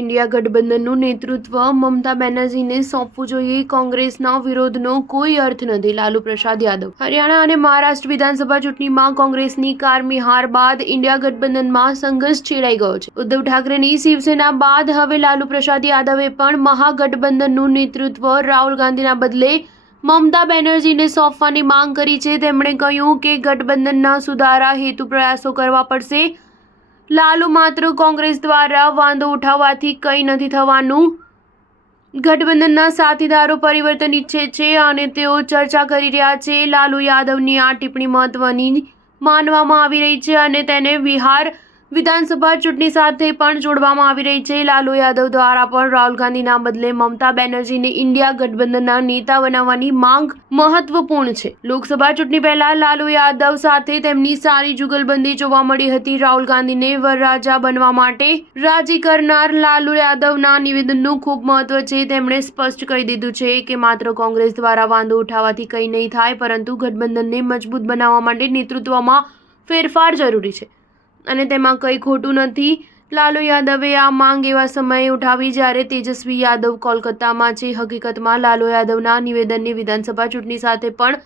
India ગઠબંધનનું નેતૃત્વ મમતા બેનર્જીને સોંપવું જોઈએ. કોંગ્રેસના વિરોધનો કોઈ અર્થ નથી. લાલુ પ્રસાદ યાદવ. હરિયાણા અને મહારાષ્ટ્ર વિધાનસભા ચૂંટણીમાં કોંગ્રેસની કારમી હાર બાદ ઇન્ડિયા ગઠબંધનમાં સંઘર્ષ છેડાઈ ગયો છે. ઉદ્ધવ ઠાકરેની શિવસેના બાદ હવે લાલુ પ્રસાદ યાદવે પણ મહાગઠબંધનનું નેતૃત્વ રાહુલ ગાંધીના બદલે મમતા બેનર્જીને સોંપવાની માંગ કરી છે. તેમણે કહ્યું કે ગઠબંધનના સુધારા હેતુ પ્રયાસો કરવા પડશે. લાલુ માત્ર કોંગ્રેસ દ્વારા વાંધો ઉઠાવવાથી કંઈ નથી થવાનું. ગઠબંધનના સાથીદારો પરિવર્તન ઈચ્છે છે અને તેઓ ચર્ચા કરી રહ્યા છે. લાલુ યાદવની આ ટિપ્પણી મહત્વની માનવામાં આવી રહી છે અને તેને બિહાર વિધાનસભા ચૂંટણી સાથે પણ જોડવામાં આવી રહી છે. લાલુ યાદવ દ્વારા પણ રાહુલ ગાંધીના બદલે મમતા બેનર્જીને ઇન્ડિયા ગઠબંધનના નેતા બનાવવાની માંગ મહત્વપૂર્ણ છે. લોકસભા ચૂંટણી પહેલા લાલુ યાદવ સાથે તેમની સારી જુગલબંધી જોવા મળી હતી. રાહુલ ગાંધીને વરરાજા બનવા માટે રાજી કરનાર લાલુ યાદવના નિવેદનનું ખૂબ મહત્વ છે. તેમણે સ્પષ્ટ કહી દીધું છે કે માત્ર કોંગ્રેસ દ્વારા વાંધો ઉઠાવવાથી કંઈ નહીં થાય, પરંતુ ગઠબંધનને મજબૂત બનાવવા માટે નેતૃત્વમાં ફેરફાર જરૂરી છે અને તેમાં કંઈ ખોટું નથી. લાલુ યાદવે આ માંગ એવા સમયે ઉઠાવી જ્યારે તેજસ્વી યાદવ કોલકાતામાં છે. હકીકતમાં લાલુ યાદવના નિવેદનને વિધાનસભા ચૂંટણી સાથે પણ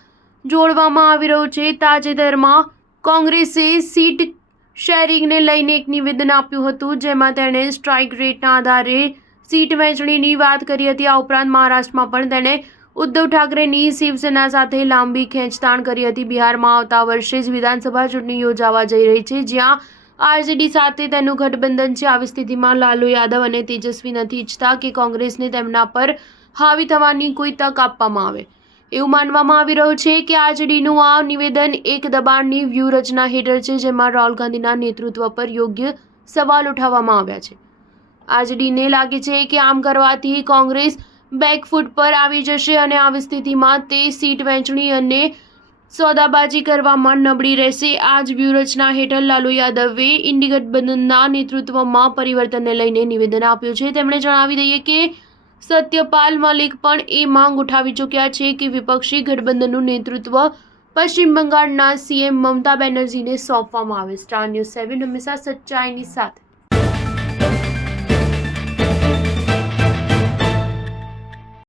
જોડવામાં આવી રહ્યું છે. તાજેતરમાં કોંગ્રેસે સીટ શેરિંગને લઈને એક નિવેદન આપ્યું હતું, જેમાં તેણે સ્ટ્રાઇક રેટના આધારે સીટ વહેંચણીની વાત કરી હતી. આ ઉપરાંત મહારાષ્ટ્રમાં પણ તેણે ઉદ્ધવ ઠાકરેની શિવસેના સાથે લાંબી ખેંચતાણ કરી હતી. બિહારમાં આવતા વર્ષે જ વિધાનસભા ચૂંટણી યોજાવા જઈ રહી છે, જ્યાં આરજેડી સાથે તેનું ગઠબંધન છે. આવી સ્થિતિમાં લાલુ યાદવ અને તેજસ્વી નથી ઈચ્છતા કે કોંગ્રેસને તેમના પર હાવી થવાની કોઈ તક આપવામાં આવે. એવું માનવામાં આવી રહ્યું છે કે આરજેડીનું આ નિવેદન એક દબાણની વ્યૂહરચના હેઠળ છે, જેમાં રાહુલ ગાંધીના નેતૃત્વ પર યોગ્ય સવાલ ઉઠાવવામાં આવ્યા છે. આરજેડીને લાગે છે કે આમ કરવાથી કોંગ્રેસ બેકફૂટ પર આવી જશે અને આવી સ્થિતિમાં તે સીટ વહેંચણી અને સોદાબાજી કરવામાં નબળી રહેશે. આ જ વ્યૂહરચના હેઠળ લાલુ યાદવે ઇન્ડી ગઠબંધનના નેતૃત્વમાં પરિવર્તનને લઈને નિવેદન આપ્યું છે. તેમણે જણાવી દઈએ કે સત્યપાલ મલિક પણ એ માંગ ઉઠાવી ચૂક્યા છે કે વિપક્ષી ગઠબંધનનું નેતૃત્વ પશ્ચિમ બંગાળના સીએમ મમતા બેનર્જીને સોંપવામાં આવે. સ્ટાર ન્યૂઝ 7 હંમેશા સચ્ચાઈની સાથે.